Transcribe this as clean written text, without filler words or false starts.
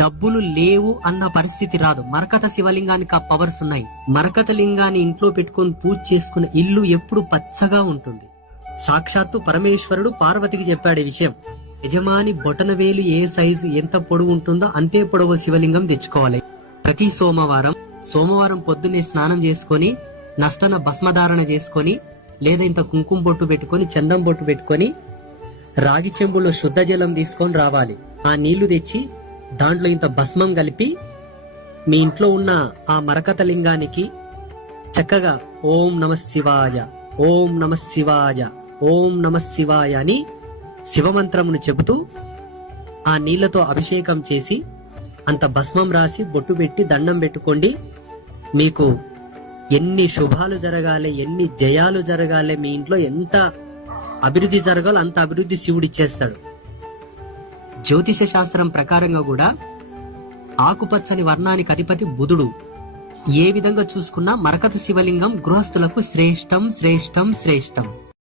డబ్బులు లేవు అన్న పరిస్థితి రాదు. మరకత శివలింగానికి ఆ పవర్స్ ఉన్నాయి. మరకత లింగాన్ని ఇంట్లో పెట్టుకొని పూజ చేసుకునే ఇల్లు ఎప్పుడు పచ్చగా ఉంటుంది. సాక్షాత్తు పరమేశ్వరుడు పార్వతికి చెప్పాడు ఈ విషయం. యజమాని బొటనవేలు ఏ సైజు ఎంత పొడవు ఉంటుందో అంతే పొడవు శివలింగం తెచ్చుకోవాలి. ప్రతి సోమవారం పొద్దున్నే స్నానం చేసుకొని నష్టన భస్మధారణ చేసుకొని లేదా ఇంత కుంకుమ బొట్టు పెట్టుకొని చందం బొట్టు పెట్టుకొని రాగి చెంబులో శుద్ధ జలం తీసుకొని రావాలి. ఆ నీళ్లు తెచ్చి దాంట్లో ఇంత భస్మం కలిపి మీ ఇంట్లో ఉన్న ఆ మరకత లింగానికి చక్కగా ఓం నమః శివాయ, ఓం నమః శివాయ, ఓం నమః శివాయ అని శివమంత్రమును చెబుతూ ఆ నీళ్లతో అభిషేకం చేసి అంత భస్మం రాసి బొట్టు పెట్టి దండం పెట్టుకోండి. మీకు ఎన్ని శుభాలు జరగాలి, ఎన్ని జయాలు జరగాలి, మీ ఇంట్లో ఎంత అభివృద్ధి జరగాలో అంత అభివృద్ధి శివుడు ఇచ్చేస్తాడు. జ్యోతిష శాస్త్రం ప్రకారంగా కూడా ఆకుపచ్చని వర్ణానికి అధిపతి బుధుడు. ఏ విధంగా చూసుకున్నా మరకత శివలింగం గృహస్థులకు శ్రేష్టం శ్రేష్టం శ్రేష్టం.